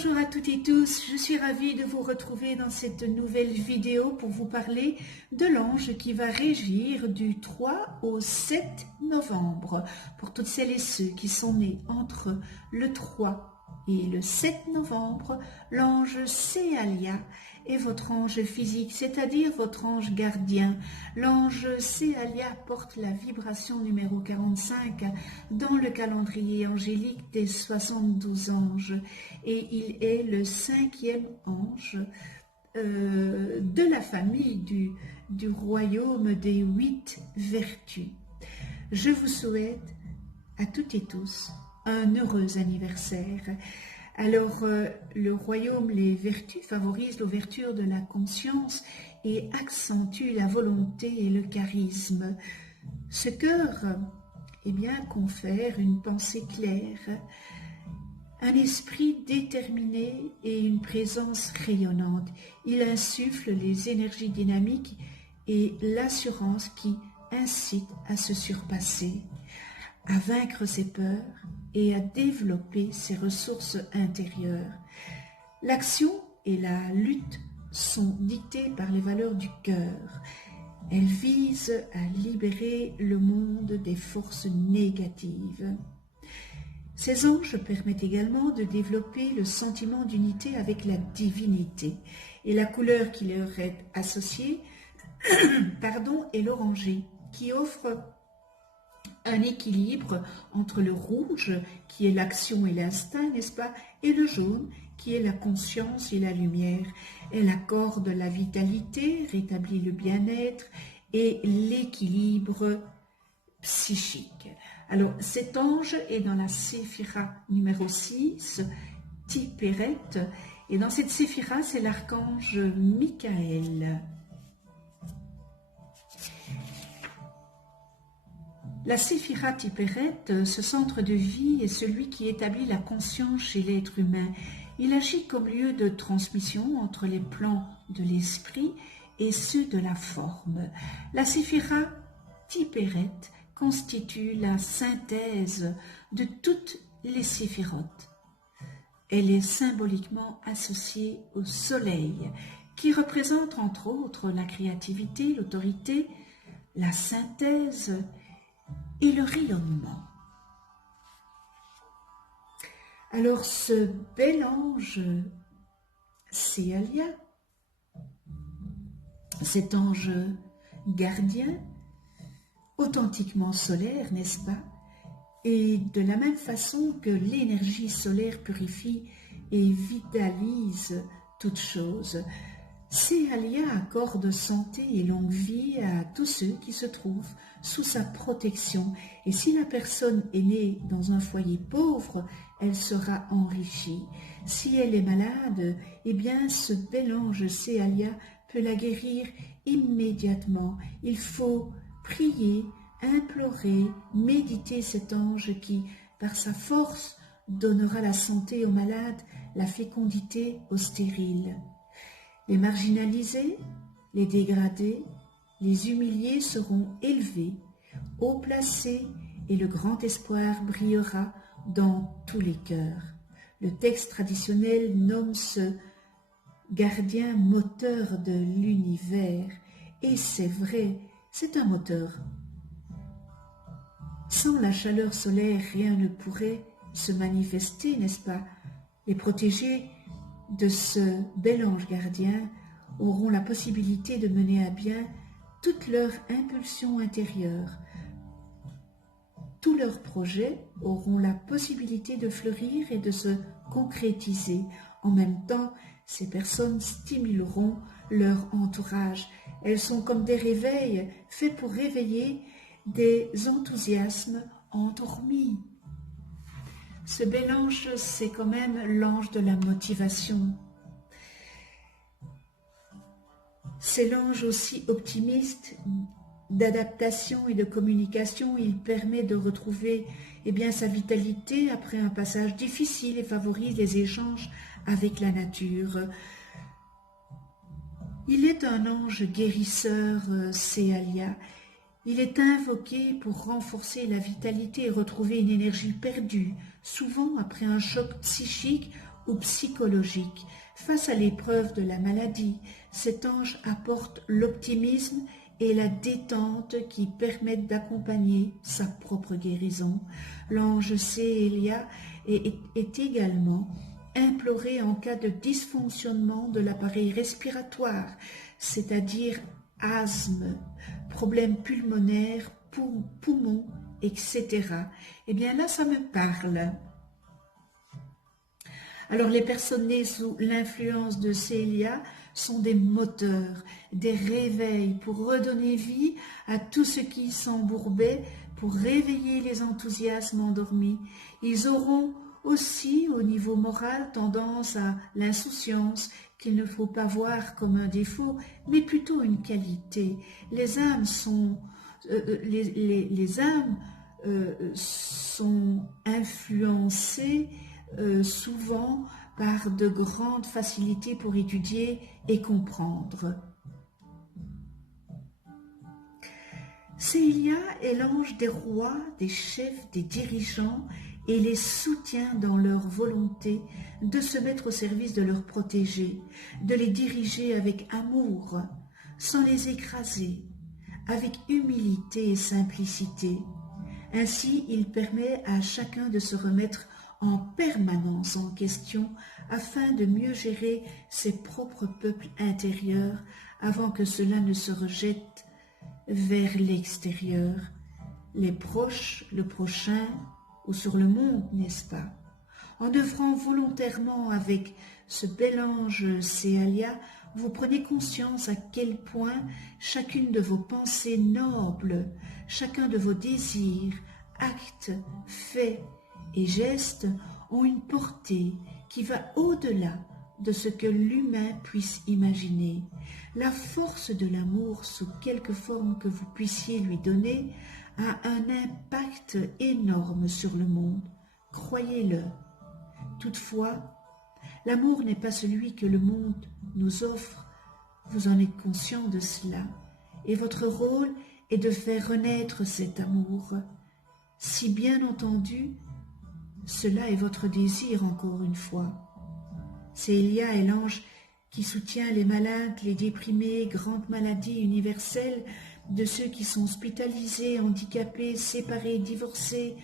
Bonjour à toutes et tous, je suis ravie de vous retrouver dans cette nouvelle vidéo pour vous parler de l'ange qui va régir du 3 au 7 novembre. Pour toutes celles et ceux qui sont nés entre le 3 et le 7 novembre, l'ange Céalia est votre ange physique, c'est-à-dire votre ange gardien. L'ange Céalia porte la vibration numéro 45 dans le calendrier angélique des 72 anges et il est le 5e ange de la famille du royaume des 8 vertus. Je vous souhaite à toutes et tous un heureux anniversaire. Alors, le royaume, les vertus, favorise l'ouverture de la conscience et accentue la volonté et le charisme. Ce cœur, eh bien, confère une pensée claire, un esprit déterminé et une présence rayonnante. Il insuffle les énergies dynamiques et l'assurance qui incitent à se surpasser, à vaincre ses peurs et à développer ses ressources intérieures. L'action et la lutte sont dictées par les valeurs du cœur. Elles visent à libérer le monde des forces négatives. Ces anges permettent également de développer le sentiment d'unité avec la divinité. Et la couleur qui leur est associée est l'orangé, qui offre un équilibre entre le rouge, qui est l'action et l'instinct, n'est-ce pas, et le jaune, qui est la conscience et la lumière. Elle accorde la vitalité, rétablit le bien-être et l'équilibre psychique. Alors, cet ange est dans la séphira numéro 6, Tiphéret, et dans cette séphira, c'est l'archange Michael. La séphira Tiphéret, ce centre de vie, est celui qui établit la conscience chez l'être humain. Il agit comme lieu de transmission entre les plans de l'esprit et ceux de la forme. La séphira Tiphéret constitue la synthèse de toutes les séphirotes. Elle est symboliquement associée au soleil, qui représente entre autres la créativité, l'autorité, la synthèse et le rayonnement. Alors ce bel ange Céalia, cet ange gardien, authentiquement solaire, n'est-ce pas? Et de la même façon que l'énergie solaire purifie et vitalise toute chose, Céalia accorde santé et longue vie à tous ceux qui se trouvent sous sa protection. Et si la personne est née dans un foyer pauvre, elle sera enrichie. Si elle est malade, eh bien ce bel ange Céalia peut la guérir immédiatement. Il faut prier, implorer, méditer cet ange qui, par sa force, donnera la santé aux malades, la fécondité aux stériles. Les marginalisés, les dégradés, les humiliés seront élevés, haut placés, et le grand espoir brillera dans tous les cœurs. Le texte traditionnel nomme ce gardien moteur de l'univers, et c'est vrai, c'est un moteur. Sans la chaleur solaire, rien ne pourrait se manifester, n'est-ce pas? Les protégés de ce bel ange gardien auront la possibilité de mener à bien toute leur impulsion intérieure. Tous leurs projets auront la possibilité de fleurir et de se concrétiser. En même temps, ces personnes stimuleront leur entourage. Elles sont comme des réveils faits pour réveiller des enthousiasmes endormis. Ce bel ange, c'est quand même l'ange de la motivation. C'est l'ange aussi optimiste, d'adaptation et de communication. Il permet de retrouver sa vitalité après un passage difficile et favorise les échanges avec la nature. Il est un ange guérisseur, Céalia. Il est invoqué pour renforcer la vitalité et retrouver une énergie perdue, souvent après un choc psychique ou psychologique. Face à l'épreuve de la maladie, cet ange apporte l'optimisme et la détente qui permettent d'accompagner sa propre guérison. L'ange Célia est également imploré en cas de dysfonctionnement de l'appareil respiratoire, c'est-à-dire asthme, problèmes pulmonaires, poumons, etc. Eh bien là, ça me parle. Alors les personnes nées sous l'influence de Célia sont des moteurs, des réveils pour redonner vie à tout ce qui s'embourbait, pour réveiller les enthousiasmes endormis. Ils auront aussi, au niveau moral, tendance à l'insouciance, qu'il ne faut pas voir comme un défaut, mais plutôt une qualité. Les âmes sont influencées souvent par de grandes facilités pour étudier et comprendre. Célia est l'ange des rois, des chefs, des dirigeants et les soutient dans leur volonté de se mettre au service de leurs protégés, de les diriger avec amour, sans les écraser, avec humilité et simplicité. Ainsi, il permet à chacun de se remettre en permanence en question afin de mieux gérer ses propres peuples intérieurs avant que cela ne se rejette vers l'extérieur, les proches, le prochain ou sur le monde, n'est-ce pas? En œuvrant volontairement avec ce bel ange Céalia, vous prenez conscience à quel point chacune de vos pensées nobles, chacun de vos désirs, actes, faits et gestes ont une portée qui va au-delà de ce que l'humain puisse imaginer. La force de l'amour, sous quelque forme que vous puissiez lui donner, a un impact énorme sur le monde. Croyez-le. Toutefois, l'amour n'est pas celui que le monde nous offre. Vous en êtes conscient de cela. Et votre rôle est de faire renaître cet amour. Si bien entendu, cela est votre désir encore une fois. Célia est l'ange qui soutient les malades, les déprimés, grandes maladies universelles, de ceux qui sont hospitalisés, handicapés, séparés, divorcés,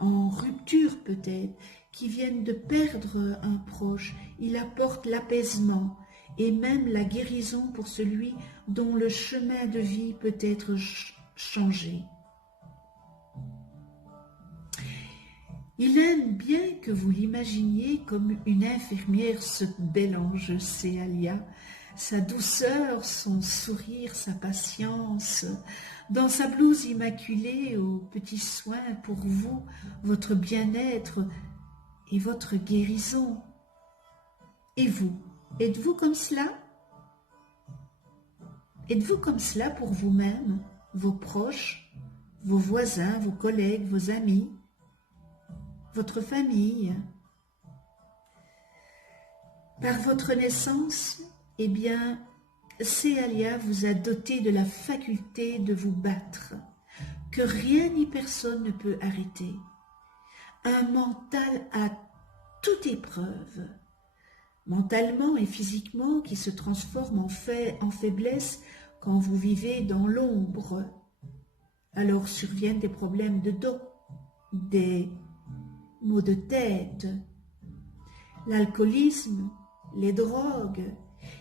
en rupture peut-être, qui viennent de perdre un proche. Il apporte l'apaisement et même la guérison pour celui dont le chemin de vie peut être changé. Il aime bien que vous l'imaginiez comme une infirmière, ce bel ange Céalia, sa douceur, son sourire, sa patience, dans sa blouse immaculée, aux petits soins pour vous, votre bien-être et votre guérison. Et vous, êtes-vous comme cela? Êtes-vous comme cela pour vous-même, vos proches, vos voisins, vos collègues, vos amis, votre famille? Par votre naissance, eh bien, Céalia vous a doté de la faculté de vous battre, que rien ni personne ne peut arrêter. Un mental à toute épreuve, mentalement et physiquement, qui se transforme en faiblesse quand vous vivez dans l'ombre. Alors surviennent des problèmes de dos, des maux de tête, l'alcoolisme, les drogues.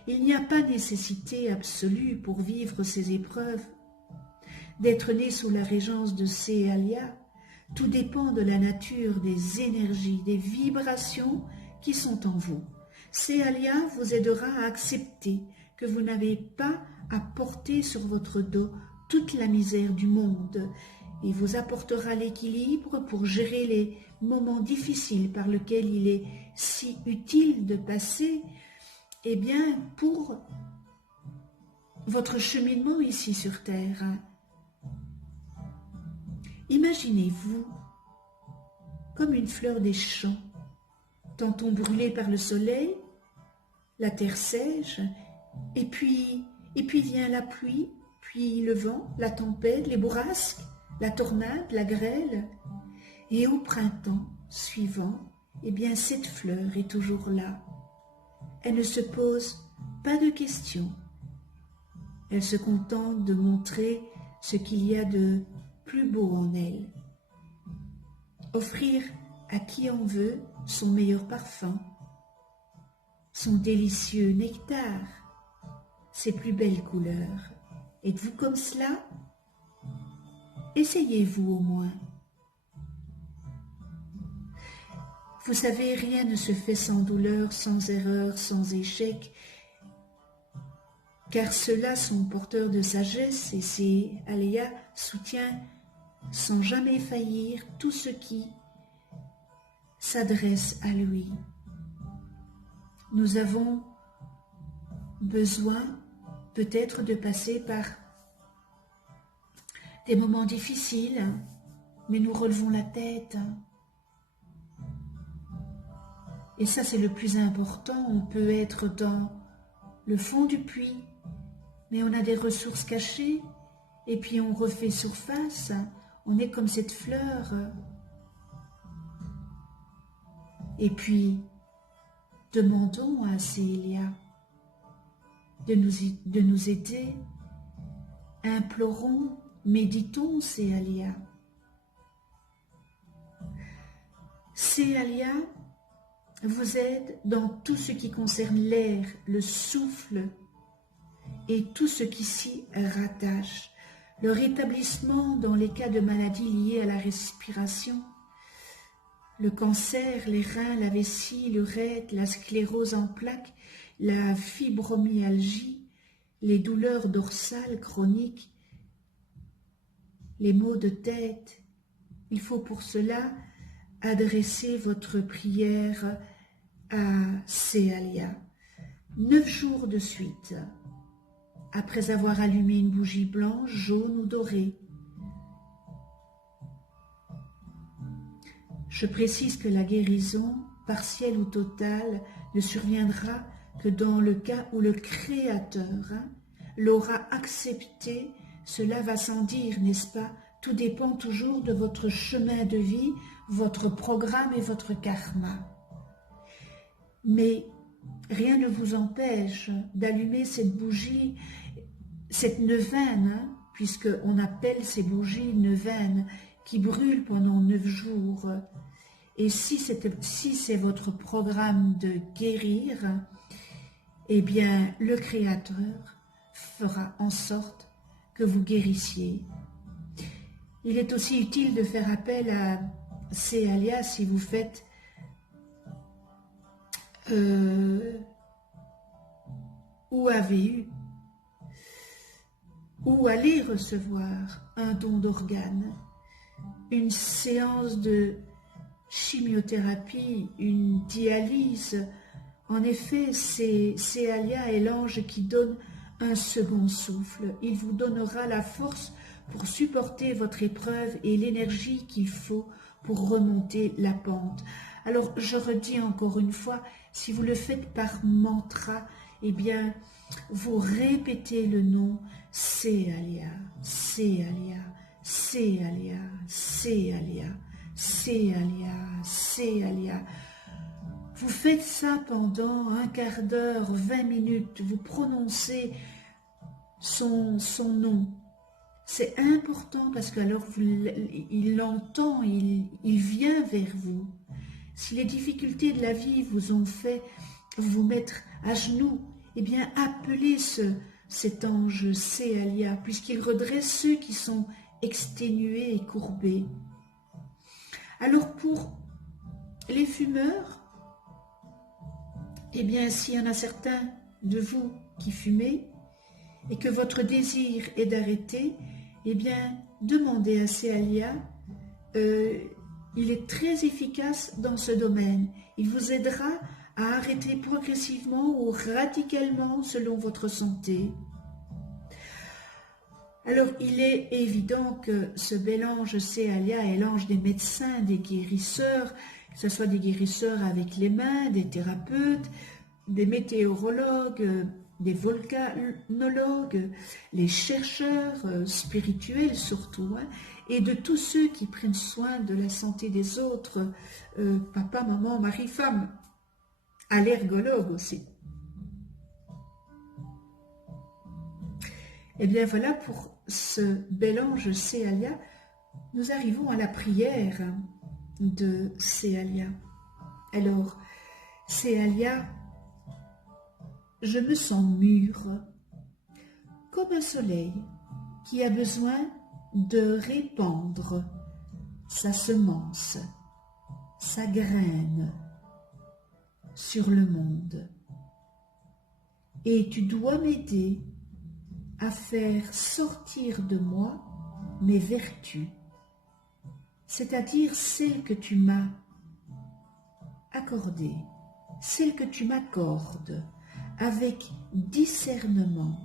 Il n'y a pas nécessité absolue pour vivre ces épreuves. D'être né sous la régence de Céalia, tout dépend de la nature des énergies, des vibrations qui sont en vous. Céalia vous aidera à accepter que vous n'avez pas à porter sur votre dos toute la misère du monde et vous apportera l'équilibre pour gérer les moments difficiles par lesquels il est si utile de passer, eh bien, pour votre cheminement ici sur Terre. Imaginez-vous comme une fleur des champs, tantôt brûlée par le soleil, la terre sèche, et puis vient la pluie, puis le vent, la tempête, les bourrasques, la tornade, la grêle, et au printemps suivant, eh bien cette fleur est toujours là. Elle ne se pose pas de questions. Elle se contente de montrer ce qu'il y a de plus beau en elle. Offrir à qui on veut son meilleur parfum, son délicieux nectar, ses plus belles couleurs. Êtes-vous comme cela? Essayez-vous au moins. Vous savez, rien ne se fait sans douleur, sans erreur, sans échec, car ceux-là sont porteurs de sagesse et c'est Aléa soutient sans jamais faillir tout ce qui s'adresse à lui. Nous avons besoin peut-être de passer par des moments difficiles, mais nous relevons la tête. Et ça, c'est le plus important. On peut être dans le fond du puits, mais on a des ressources cachées, et puis on refait surface. On est comme cette fleur. Et puis, demandons à Célia de nous aider. Implorons, méditons Célia. Célia vous aide dans tout ce qui concerne l'air, le souffle et tout ce qui s'y rattache. Le rétablissement dans les cas de maladies liées à la respiration, le cancer, les reins, la vessie, l'urètre, la sclérose en plaques, la fibromyalgie, les douleurs dorsales chroniques, les maux de tête. Il faut pour cela adresser votre prière à Célia. 9 jours de suite, après avoir allumé une bougie blanche, jaune ou dorée. Je précise que la guérison, partielle ou totale, ne surviendra que dans le cas où le Créateur l'aura accepté. Cela va sans dire, n'est-ce pas? Tout dépend toujours de votre chemin de vie, votre programme et votre karma. Mais rien ne vous empêche d'allumer cette bougie, cette neuvaine, puisqu'on appelle ces bougies neuvaines, qui brûlent pendant 9 jours. Et si c'est votre programme de guérir, eh bien le Créateur fera en sorte que vous guérissiez. Il est aussi utile de faire appel à Célia si vous faites ou avez eu ou allez recevoir un don d'organes, une séance de chimiothérapie, une dialyse. En effet, Célia est l'ange qui donne un second souffle. Il vous donnera la force pour supporter votre épreuve et l'énergie qu'il faut pour remonter la pente. Alors, je redis encore une fois, si vous le faites par mantra, eh bien, vous répétez le nom Célia, Célia, Célia, Célia, Célia, Célia. Vous faites ça pendant un quart d'heure, 20 minutes, vous prononcez son nom. C'est important parce qu'alors il l'entend, il vient vers vous. Si les difficultés de la vie vous ont fait vous mettre à genoux, eh bien appelez cet ange Célia, puisqu'il redresse ceux qui sont exténués et courbés. Alors pour les fumeurs, eh bien s'il y en a certains de vous qui fumez et que votre désir est d'arrêter, eh bien demandez à Célia, il est très efficace dans ce domaine. Il vous aidera à arrêter progressivement ou radicalement selon votre santé. Alors, il est évident que ce bel ange Célia est l'ange des médecins, des guérisseurs, que ce soit des guérisseurs avec les mains, des thérapeutes, des météorologues, des volcanologues, les chercheurs spirituels surtout, hein, et de tous ceux qui prennent soin de la santé des autres, papa, maman, mari, femme, allergologues aussi. Et bien voilà, pour ce bel ange Céalia, nous arrivons à la prière de Céalia. Alors, Céalia, je me sens mûre, comme un soleil qui a besoin de répandre sa semence, sa graine sur le monde. Et tu dois m'aider à faire sortir de moi mes vertus, c'est-à-dire celles que tu m'as accordées, celles que tu m'accordes avec discernement,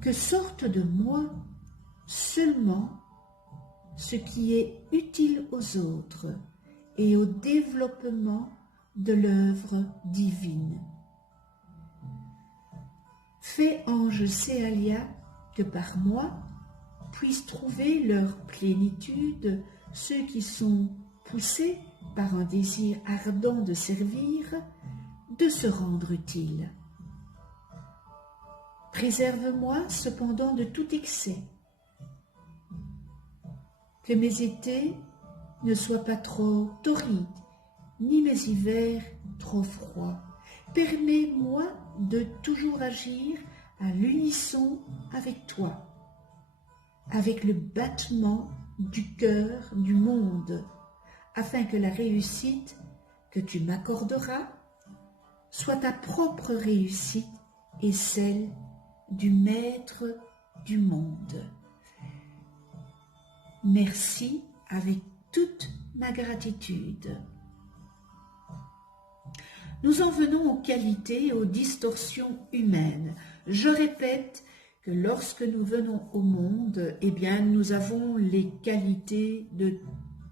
que sorte de moi seulement ce qui est utile aux autres et au développement de l'œuvre divine. Fais, ange Céalia, que par moi puissent trouver leur plénitude ceux qui sont poussés par un désir ardent de servir, de se rendre utile. Préserve-moi cependant de tout excès, que mes étés ne soient pas trop torrides, ni mes hivers trop froids. Permets-moi de toujours agir à l'unisson avec toi, avec le battement du cœur du monde, afin que la réussite que tu m'accorderas soit ta propre réussite et celle du Maître du monde. Merci avec toute ma gratitude. Nous en venons aux qualités et aux distorsions humaines. Je répète que lorsque nous venons au monde, eh bien, nous avons les qualités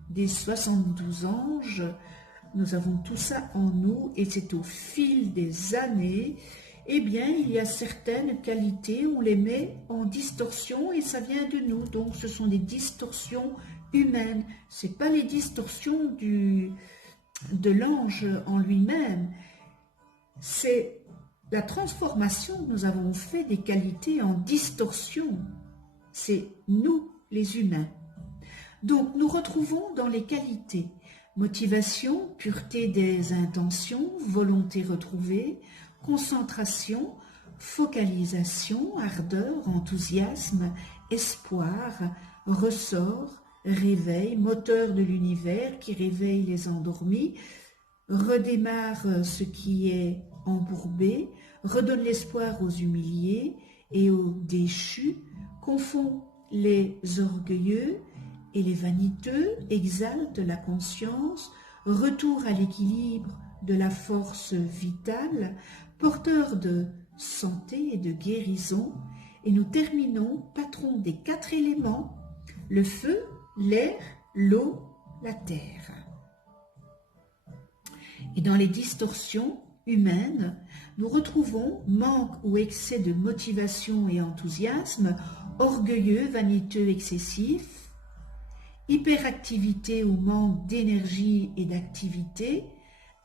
des 72 anges. Nous avons tout ça en nous et c'est au fil des années, eh bien, il y a certaines qualités, on les met en distorsion et ça vient de nous. Donc, ce sont des distorsions humaines. Ce n'est pas les distorsions de l'ange en lui-même. C'est la transformation que nous avons fait des qualités en distorsion. C'est nous, les humains. Donc, nous retrouvons dans les qualités motivation, pureté des intentions, volonté retrouvée, concentration, focalisation, ardeur, enthousiasme, espoir, ressort, réveil, moteur de l'univers qui réveille les endormis, redémarre ce qui est embourbé, redonne l'espoir aux humiliés et aux déchus, confond les orgueilleux et les vaniteux, exalte la conscience, retour à l'équilibre de la force vitale, porteur de santé et de guérison, et nous terminons patron des 4 éléments, le feu, l'air, l'eau, la terre. Et dans les distorsions humaines, nous retrouvons manque ou excès de motivation et enthousiasme, orgueilleux, vaniteux, excessif, hyperactivité ou manque d'énergie et d'activité,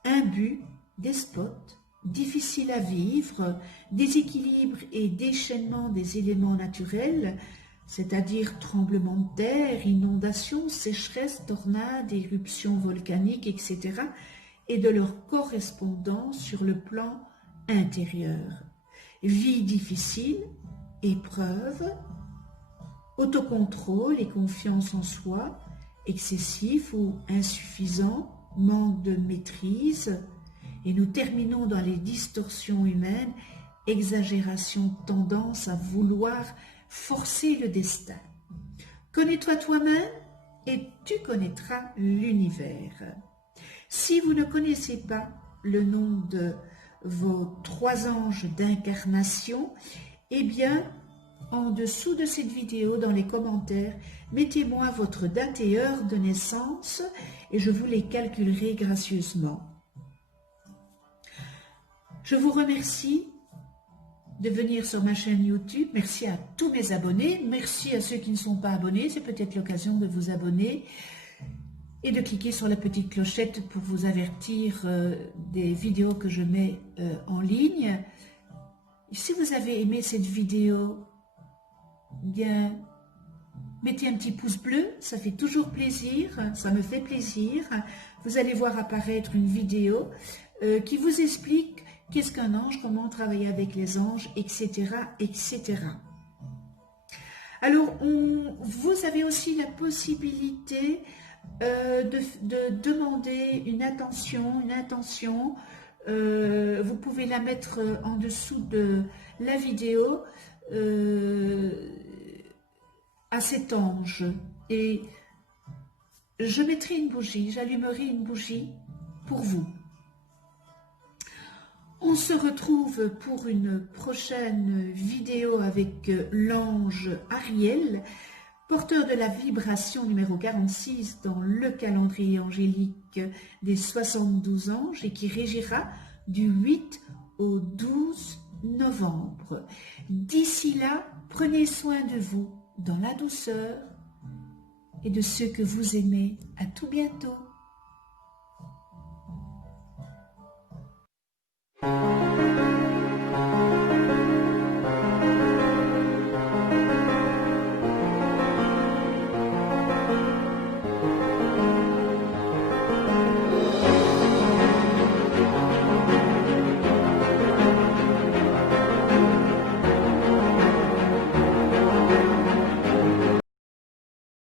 imbus, despote, difficile à vivre, déséquilibre et déchaînement des éléments naturels, c'est-à-dire tremblements de terre, inondations, sécheresses, tornades, éruptions volcaniques, etc., et de leur correspondance sur le plan intérieur. Vie difficile, épreuve, autocontrôle et confiance en soi, excessif ou insuffisant, manque de maîtrise, et nous terminons dans les distorsions humaines, exagération, tendance à vouloir forcer le destin. Connais-toi toi-même et tu connaîtras l'univers. Si vous ne connaissez pas le nom de vos 3 anges d'incarnation, eh bien, en dessous de cette vidéo, dans les commentaires, mettez-moi votre date et heure de naissance et je vous les calculerai gracieusement. Je vous remercie de venir sur ma chaîne YouTube. Merci à tous mes abonnés. Merci à ceux qui ne sont pas abonnés. C'est peut-être l'occasion de vous abonner et de cliquer sur la petite clochette pour vous avertir des vidéos que je mets en ligne. Si vous avez aimé cette vidéo, bien, mettez un petit pouce bleu, ça fait toujours plaisir, ça me fait plaisir. Vous allez voir apparaître une vidéo qui vous explique qu'est-ce qu'un ange, comment travailler avec les anges, etc., etc. Alors, vous avez aussi la possibilité de demander une intention. Vous pouvez la mettre en dessous de la vidéo à cet ange. Et je mettrai une bougie, j'allumerai une bougie pour vous. On se retrouve pour une prochaine vidéo avec l'ange Ariel, porteur de la vibration numéro 46 dans le calendrier angélique des 72 anges et qui régira du 8 au 12 novembre. D'ici là, prenez soin de vous dans la douceur et de ceux que vous aimez. À tout bientôt.